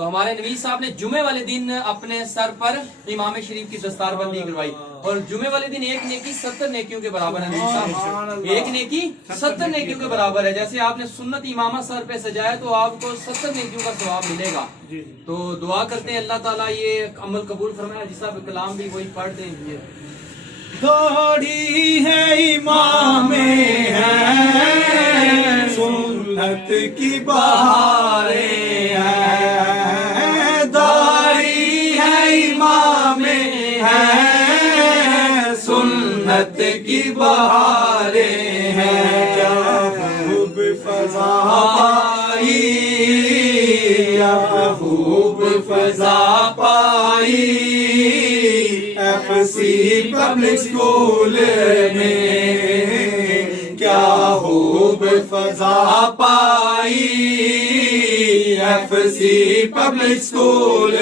تو ہمارے نوید صاحب نے جمعے والے دن اپنے سر پر امام شریف کی دستار بندی کروائی، اور جمعے والے دن ایک نیکی 70 نیکیوں کے برابر ہے نوید صاحب، ایک نیکی 70 نیکیوں کے برابر ہے۔ جیسے آپ نے سنت امامہ سر پہ سجایا تو آپ کو 70 نیکیوں کا ثواب ملے گا۔ تو دعا کرتے ہیں اللہ تعالیٰ یہ عمل قبول فرمائے۔ جس صاحب کلام بھی وہی پڑھ دیں گے۔ داڑھی ہے امام ہے، سنت کی بہاریں ہیں، داڑھی ہے امام ہے، سنت کی بہاریں ہیں، کیا خوب فضا پائی، کیا خوب فضا pi F C public school میں، کیا خوب فضا pi F C public school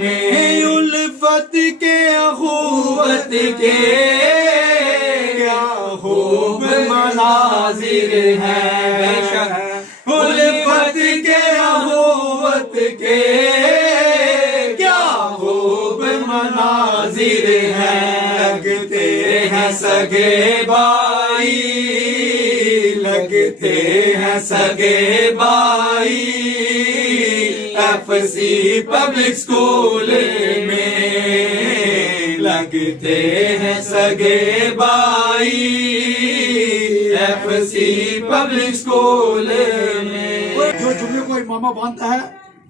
میں، الفت کے اخوت کے کیا خوب مناظر ہیں، الفت کے اخوت کے کیا خوب مناظر ہیں، لگتے ہیں سگے بھائی، لگتے ہیں سگے بھائی ایف سی پبلک اسکول میں، لگتے ہیں سگے بھائی ایف سی پبلک اسکول میں۔ جو جملے کو امامہ باندھتا ہے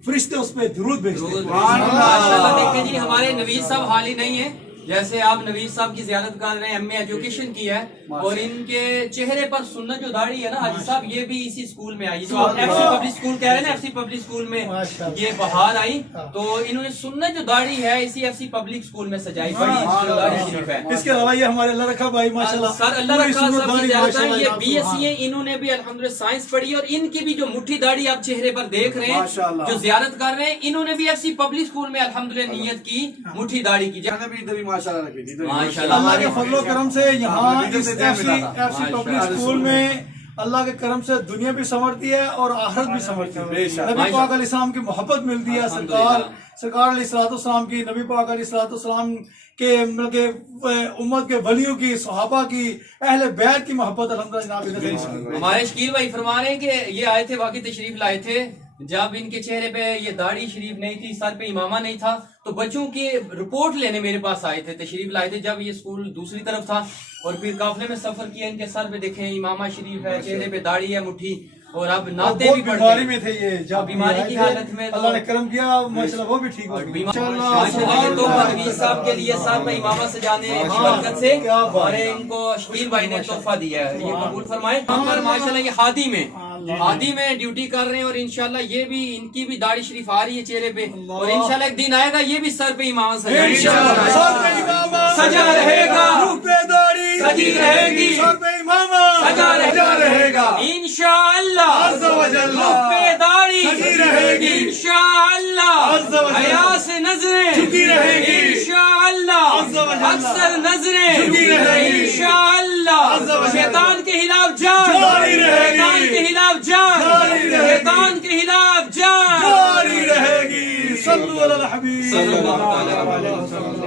فرشتے اس پہ درود بھیجتے ہیں۔ ماشاءاللہ دیکھیں جی، ہمارے نوید صاحب حال ہی نہیں ہے، جیسے آپ نوید صاحب کی زیارت کر رہے ہیں، ایم اے ایجوکیشن کی ہے، اور ان کے چہرے پر سنت جو داڑھی ہے نا حاجی صاحب، یہ بھی اسی اسکول میں آئی، جو آپ ایف سی پبلک اسکول کہہ رہے ہیں نا، ایف سی پبلک اسکول میں یہ بہار آئی، تو انہوں نے سنت جو داڑھی ہے اسی ایف سی پبلک اسکول میں سجائی، بڑی جو داڑھی شریف ہے۔ اس کے علاوہ یہ ہمارے اللہ رکھا بھائی ماشاءاللہ سر اللہ رکھا صاحب کی زیارت ہے، یہ بی ایس سی ہیں، انہوں نے بھی الحمدللہ سائنس پڑھی، اور ان کی بھی جو مٹھی داڑھی آپ چہرے پر دیکھ رہے ہیں، جو زیارت کر رہے ہیں، انہوں نے بھی ایف سی پبلک اسکول میں الحمدللہ نیت کی مٹھی داڑھی کی۔ اللہ کے فضل و کرم سے یہاں اس ایف سی پبلک اسکول میں اللہ کے کرم سے دنیا بھی سنورتی ہے اور آخرت بھی سنورتی ہے، نبی پاک علیہ السلام کی محبت ملتی ہے، سرکار علیہ السلام کی، نبی پاک علیہ السلام کے امت کے ولیوں کی، صحابہ کی، اہل بیت کی محبت الحمدللہ جناب۔ ہمارے شکیل بھائی فرما رہے ہیں کہ یہ آئے تھے، واقعی تشریف لائے تھے، جب ان کے چہرے پہ یہ داڑھی شریف نہیں تھی، سر پہ امامہ نہیں تھا، تو بچوں کی رپورٹ لینے میرے پاس آئے تھے، تشریف لائے تھے جب یہ اسکول دوسری طرف تھا، اور پھر قافلے میں سفر کیا، ان کے سر پہ دیکھیں امامہ شریف ہے، چہرے پہ داڑھی ہے مٹھی، اور اب ناطے بھی پڑھتے ہیں، بیماری میں تھے یہ، جب بیماری کی حالت میں اللہ نے کرم کیا ماشاءاللہ وہ بھی ٹھیک ہو گئی ماشاءاللہ۔ تو نوید صاحب کے لیے سر پہ امامہ سجانے کی برکت سے اور ان کو شکیل بھائی نے تحفہ دیا ہے، یہ قبول فرمائے۔ ہم پر ماشاءاللہ یہ ہادی میں ڈیوٹی کر رہے ہیں، اور انشاءاللہ یہ بھی ان کی بھی داڑھی شریف آ رہی ہے چہرے پہ، اور انشاءاللہ ایک دن آئے گا یہ بھی سر پہ امامہ سجا رہے گا، سجی رہے گی، سجا رہے گا انشاءاللہ، پہ داڑھی انشاءاللہ، حیا سے نظریں انشاءاللہ، اکثر نظریں انشاءاللہ، شیطان کے خلاف جنگ، شیطان کے خلاف جنگ، شیطان کے خلاف جنگ جاری رہے گی۔ صلو علی الحبیب صلی اللہ علیہ وسلم۔